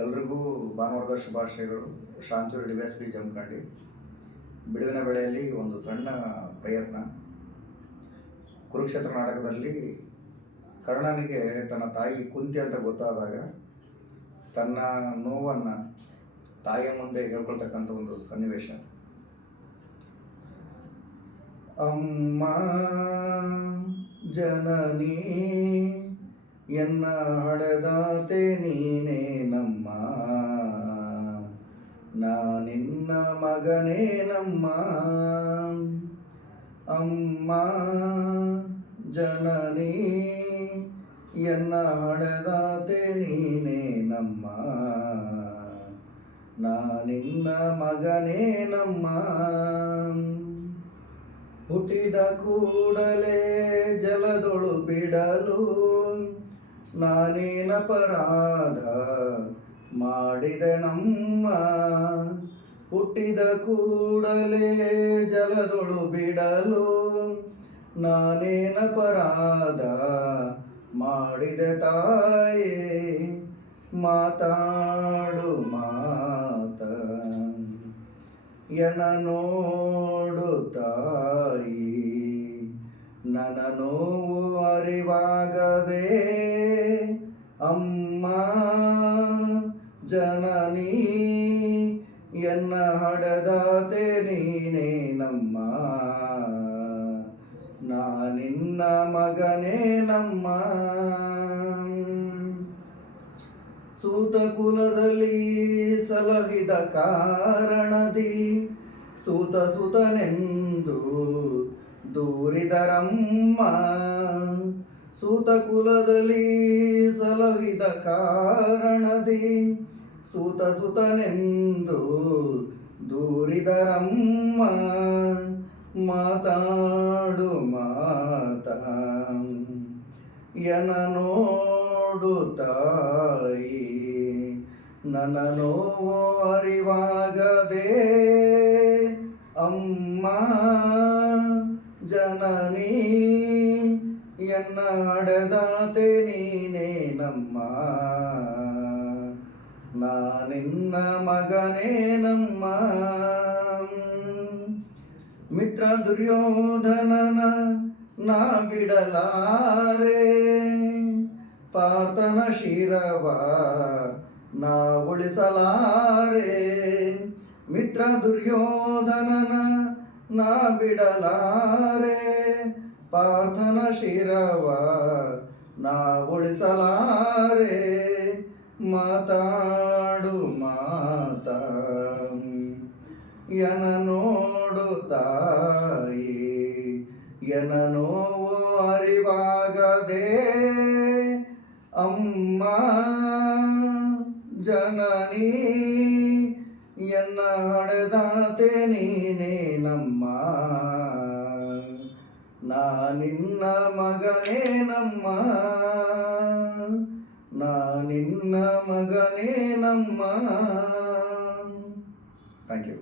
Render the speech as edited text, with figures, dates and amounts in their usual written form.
ಎಲ್ರಿಗೂ ಭಾನುವಾರದ ಶುಭಾಶಯಗಳು. ಶಾಂತೂರು DSP ಜಮಖಂಡಿ. ಬಿಡುವಿನ ವೇಳೆಯಲ್ಲಿ ಒಂದು ಸಣ್ಣ ಪ್ರಯತ್ನ. ಕುರುಕ್ಷೇತ್ರ ನಾಟಕದಲ್ಲಿ ಕರ್ಣನಿಗೆ ತನ್ನ ತಾಯಿ ಕುಂತಿ ಅಂತ ಗೊತ್ತಾದಾಗ ತನ್ನ ನೋವನ್ನು ತಾಯಿಯ ಮುಂದೆ ಹೇಳ್ಕೊಳ್ತಕ್ಕಂಥ ಒಂದು ಸನ್ನಿವೇಶ. ಅಮ್ಮ ಜನನಿ ಎನ್ನ ಹಡೆದಾತೆ ನೀನೇ ನಮ್ಮ, ನಿನ್ನ ಮಗನೇ ನಮ್ಮ. ಅಮ್ಮ ಜನನಿ ಎನ್ನ ಹಡೆದಾತೆ ನೀನೇ ನಮ್ಮ, ನಿನ್ನ ಮಗನೇ ನಮ್ಮ. ಹುಟ್ಟಿದ ಕೂಡಲೇ ಜಲದೊಳು ಬಿಡಲು ನಾನೇನಪರಾಧ ಮಾಡಿದೆ ನಮ್ಮ. ಹುಟ್ಟಿದ ಕೂಡಲೇ ಜಲದೊಳು ಬಿಡಲು ನಾನೇನಪರಾಧ ಮಾಡಿದೆ ತಾಯೇ, ಮಾತಾಡು ಮಾತ ಎನ ನೋಡು ತಾಯಿ. ನನ್ನ ನೋವು ಅರಿವಾಗದೆ ಅಮ್ಮ ಜನನಿ ಎನ್ನ ಹಡೆದಾತೆ ನೀನೇ ನಮ್ಮ, ನಿನ್ನ ಮಗನೇ ನಮ್ಮ. ಸೂತ ಕುಲದಲ್ಲಿ ಸಲಹಿದ ಕಾರಣದಿ ಸೂತ ಸುತನೆಂದು ದೂರಿದರಮ್ಮ. ಸೂತ ಕುಲದಲ್ಲಿ ಸಲಹಿದ ಕಾರಣದಿ ಸೂತ ಸುತನೆಂದು ದೂರಿದರಮ್ಮ. ಮಾತಾಡು ಮಾತ ಎನ ನೋಡು ತಾಯಿ. ನನ್ನ ನೋವು ಅರಿವಾಗದೆ ಅಮ್ಮ ಜನನಿ ಎನ್ನ ಹಡೆದಾತೆ ನೀನೇ ನಮ್ಮ, ನಿನ್ನ ಮಗನೇ ನಮ್ಮ. ಮಿತ್ರ ದುರ್ಯೋಧನನ ನಾ ಬಿಡಲಾರೆ, ಪಾರ್ಥನ ಶಿರವ ನಾ ಉಳಿಸಲಾರೆ. ಮಿತ್ರ ದುರ್ಯೋಧನನ ನಾ ಬಿಡಲಾರೆ, ಪಾರ್ಥನ ಶಿರವ ನಾ ಉಳಿಸಲಾರೆ. ಮಾತಾಡು ಮಾತ ಎನ ನೋಡು ತಾಯಿ. ಎನ ನೋವು ಅರಿವಾಗದೆ ಅಮ್ಮ ಜನನಿ ಎನ್ನ ಹಡೆದಾತೆ ನೀನೇ ನಮ್ಮ, ನಿನ್ನ ಮಗನೇ ನಮ್ಮ, ನಿನ್ನ ಮಗನೇ ನಮ್ಮ. Thank you.